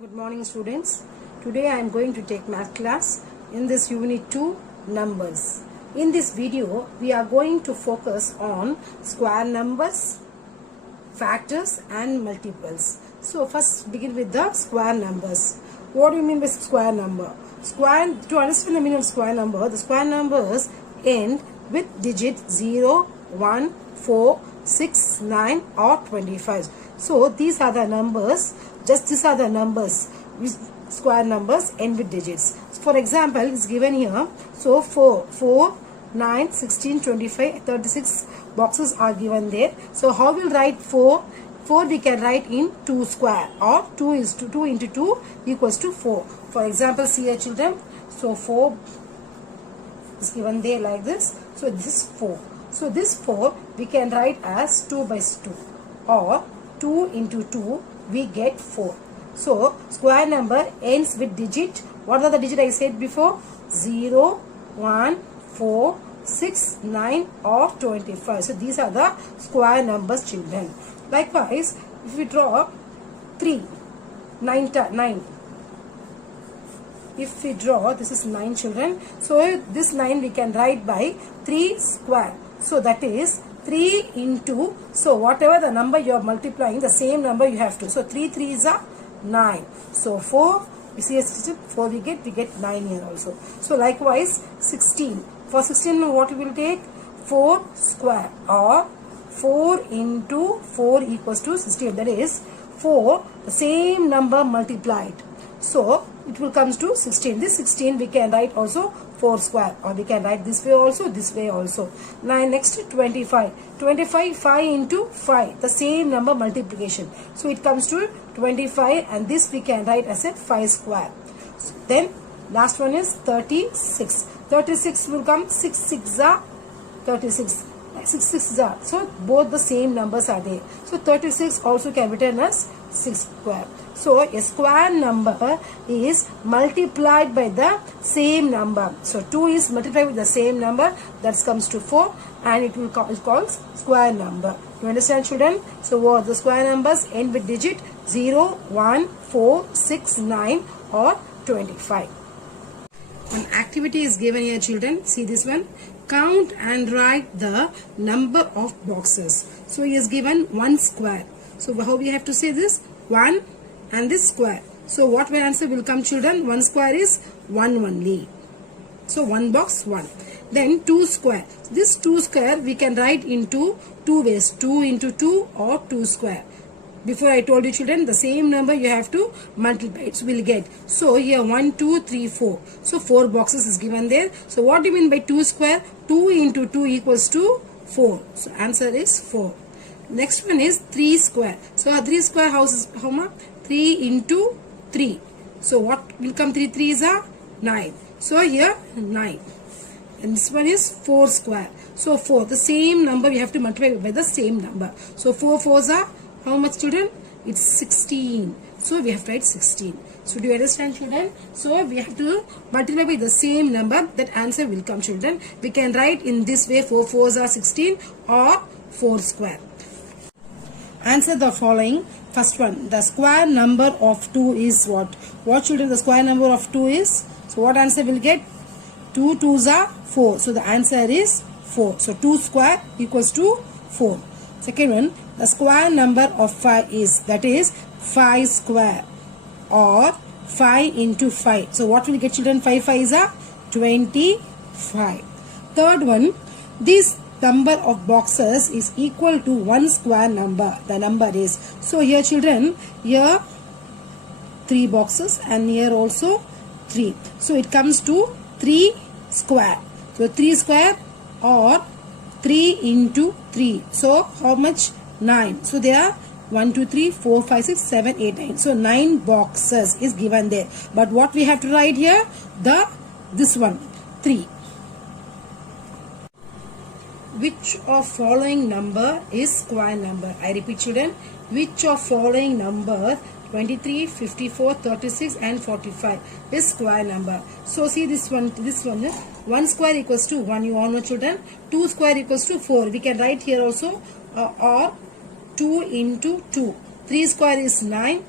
Good morning students. Today I am going to take math class in this unit 2 numbers. In this video we are going to focus on square numbers, factors and multiples. So first begin with the square numbers. What do you mean by square number? To understand the meaning of square number, the square numbers end with digit 0, 1, 4, 6, 9 or 25. So these are the numbers. These are the numbers which square numbers end with digits. For example, it's given here. So 4, 9, 16, 25, 36 boxes are given there. So how we'll write 4? 4 we can write in 2 square, or 2 into 2 equals to 4. For example, see here children. So 4 is given there like this. So this is 4. So this 4 we can write as 2 by 2, or 2 into 2 we get 4. So square number ends with digit. What are the digit I said before? 0, 1, 4, 6, 9 or 25. So these are the square numbers children. Likewise, if we draw 3, 9. If we draw, this is 9 children. So this 9 we can write by 3 square. So that is 3 into, so whatever the number you are multiplying, the same number you have to. So 3 3s are 9. So 4, you see 4 we get 9 here also. So likewise 16. For 16 what we will take? 4 square, or 4 into 4 equals to 16. That is 4, the same number multiplied. So it will comes to 16. This 16 we can write also 4 square, or we can write this way also, this way also. Now next 25. 25, 5 into 5, the same number multiplication. So it comes to 25, and this we can write as a 5 square. So then last one is 36. 36 will come 6 6 are 36. 6 6 are. So both the same numbers are there. So 36 also can be written as 6 square. So a square number is multiplied by the same number. So 2 is multiplied with the same number, that comes to 4, and it will called square number. You understand children? So what the square numbers end with digit 0, 1, 4, 6, 9 or 25. One activity is given here children. See this one. Count and write the number of boxes. So he is given 1 square. So how we have to say this? 1 and this square. So what my answer will come children? 1 square is 1 only. So 1 box 1. Then 2 square. This 2 square we can write into 2 ways. 2 into 2 or 2 square. Before I told you children, the same number you have to multiply. It will get. So here 1, 2, 3, 4. So 4 boxes is given there. So what do you mean by 2 square? 2 into 2 equals to 4. So answer is 4. Next one is 3 square. So 3 square how much? 3 into 3. So what will come? 3 3s are 9. So here 9. And this one is 4 square. So 4. The same number we have to multiply by the same number. So 4 4s are how much children? It's 16. So we have to write 16. So do you understand children? So we have to multiply by the same number. That answer will come children. We can write in this way: 4 4s are 16 or 4 square. Answer the following. First one, the square number of 2 is what? What children the square number of 2 is? So what answer will get? 2 2s are 4. So the answer is 4. So 2 square equals to 4. Second one, the square number of 5 is, that is 5 square, or 5 into 5. So what will get children? 5 5s are 25. Third one, this number of boxes is equal to 1 square number. The number is, so here children, here 3 boxes and here also 3. So it comes to 3 square. So 3 square or 3 into 3. So how much? 9. So there are 1 2 3 4 5 6 7 8 9. So 9 boxes is given there. But what we have to write here? This one 3. Which of following number is square number? I repeat children, which of following number 23, 54, 36 and 45 is square number? So see this one 1 square equals to 1, you all know children. 2 square equals to 4. We can write here also, or 2 into 2. 3 square is 9,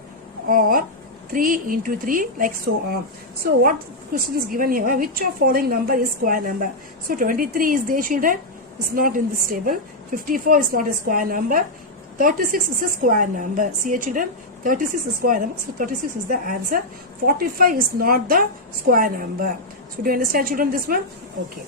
or 3 into 3, like so on. So what question is given here? Which of following number is square number? So 23 is there, children? It's not in this table. 54 is not a square number. 36 is a square number. See here, children? 36 is square number. So 36 is the answer. 45 is not the square number. So do you understand, children, this one? Okay.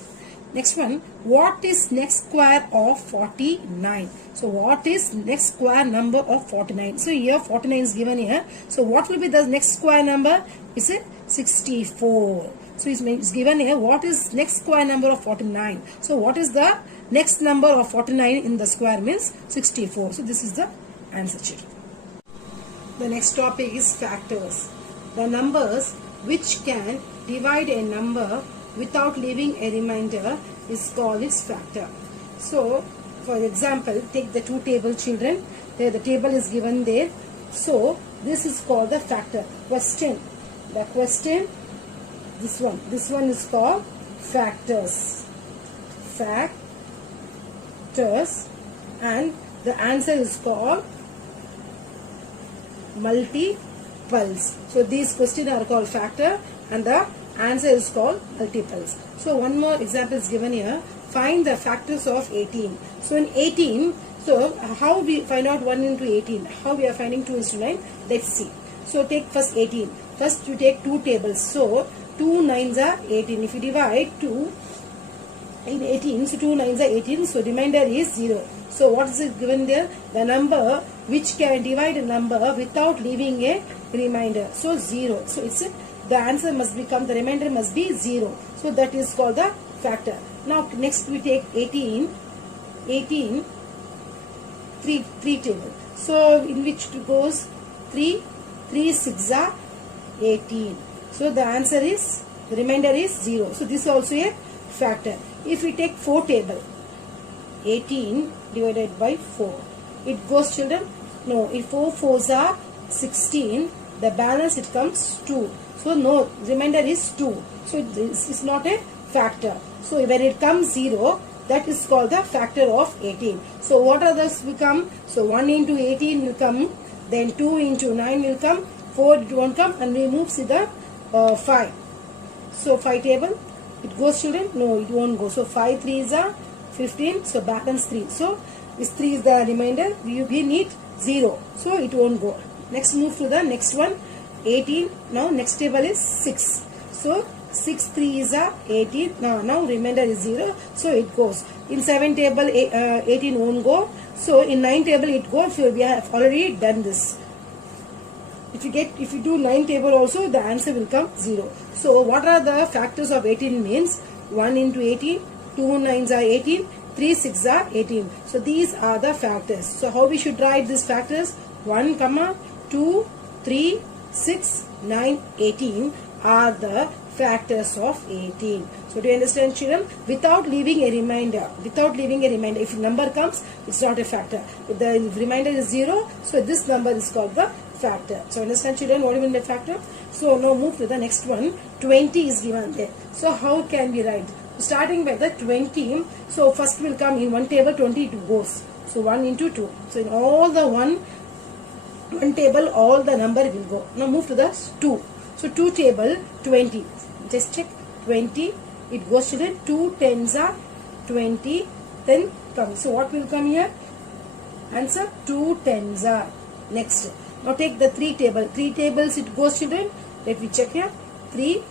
Next one, what is next square of 49? So what is next square number of 49? So here 49 is given here. So what will be the next square number? Is it 64? So it's given here. What is next square number of 49? So what is the next number of 49 in the square means 64. So this is the answer, children. The next topic is factors. The numbers which can divide a number without leaving a remainder is called its factor. So, for example, take the two table, children. There the table is given there. So, this is called the factor. Question. The question, this one is called factors. Factors, and the answer is called multiples. So, these questions are called factor and the answer is called multiples. So one more example is given here. Find the factors of 18. So in 18, so how we find out 1 into 18? How we are finding 2 into 9? Let's see. So take first 18. First you take two tables. So 2 nines are 18. If you divide 2 in 18, so 2 nines are 18. So remainder is 0. So what is it given there? The number which can divide a number without leaving a remainder. So 0. So it's the answer must become, the remainder must be 0. So that is called the factor. Now next we take 18, 3 table. So in which it goes 3 6 are 18. So the answer is, the remainder is 0. So this is also a factor. If we take 4 table, 18 divided by 4, it goes, children? No, if 4 4s are 16, the balance it comes 2. So no, remainder is 2. So this is not a factor. So when it comes 0, that is called the factor of 18. So what others will come? So 1 into 18 will come, then 2 into 9 will come, 4 it won't come, and we move to the 5. So 5 table, it goes, children? No, it won't go. So 5 3s are 15, so balance 3. So this 3 is the remainder, we need 0. So it won't go. Next move to the next one. 18. Now next table is 6. So 6 3s are 18. Now remainder is 0. So it goes. In 7 table 18 won't go. So in 9 table it goes. So we have already done this. If you do 9 table also, the answer will come 0. So what are the factors of 18 means? 1 into 18, 2 9s are 18, 3 6 are 18. So these are the factors. So how we should write these factors? 1, 2, 3, 6, 9, 18 are the factors of 18. So do you understand, children? Without leaving a remainder. If number comes, it's not a factor. If the remainder is 0, so this number is called the factor. So understand, children, what do you mean by factor? So now move to the next one. 20 is given there. So how can we write? Starting by the 20. So first will come in one table, 22 goes. So 1 into 2. So in all the one table, all the number will go. Now move to the 2. So 2 table, 20. Just check. 20. It goes to the 2 tens are 20. Then comes. So what will come here? Answer 2 tens are. Next. Now take the 3 table. 3 tables it goes, children. Let me check here. 3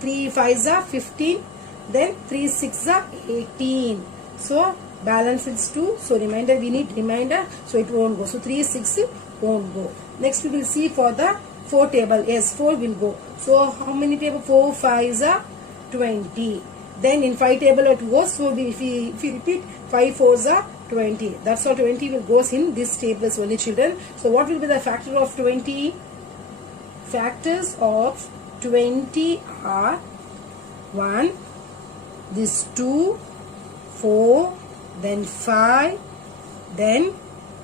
5s are 15. Then 3 6 are 18. So balance is 2. So remainder, we need remainder. So it won't go. So 3 6 won't go. Next we will see for the 4 table. Yes, 4 will go. So how many table? 4 5s are 20. Then in 5 table it goes. So if we repeat, 5 4s are 20. That's how 20 will goes in this tables only, children. So what will be the factor of 20? Factors of 20 are 1, this 2, 4, then 5, then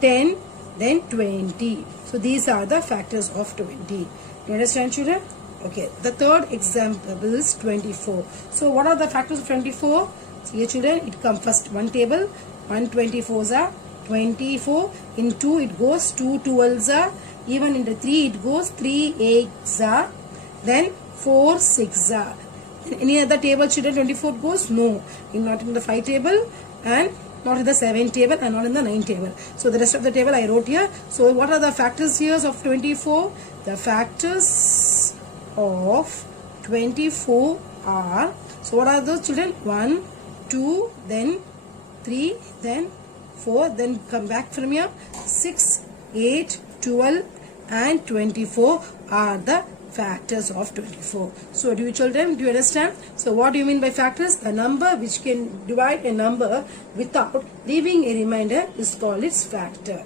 10, then 20. So these are the factors of 20. You understand, children? Okay. The third example is 24. So what are the factors of 24? So here, children, it comes first one table. 1 24s are 24. In 2 it goes 2 12s are. Even in the 3 it goes 3 8s are. Then 4 6s are. In any other table children 24 goes? No. Not in the 5 table and not in the 7 table and not in the 9 table. So the rest of the table I wrote here. So what are the factors here of 24? The factors of 24 are, so what are those children? 1, 2, then 3, then 4, then come back from here. 6, 8, 12 and 24 are the factors of 24. So do you children, do you understand? So what do you mean by factors? A number which can divide a number without leaving a remainder is called its factor.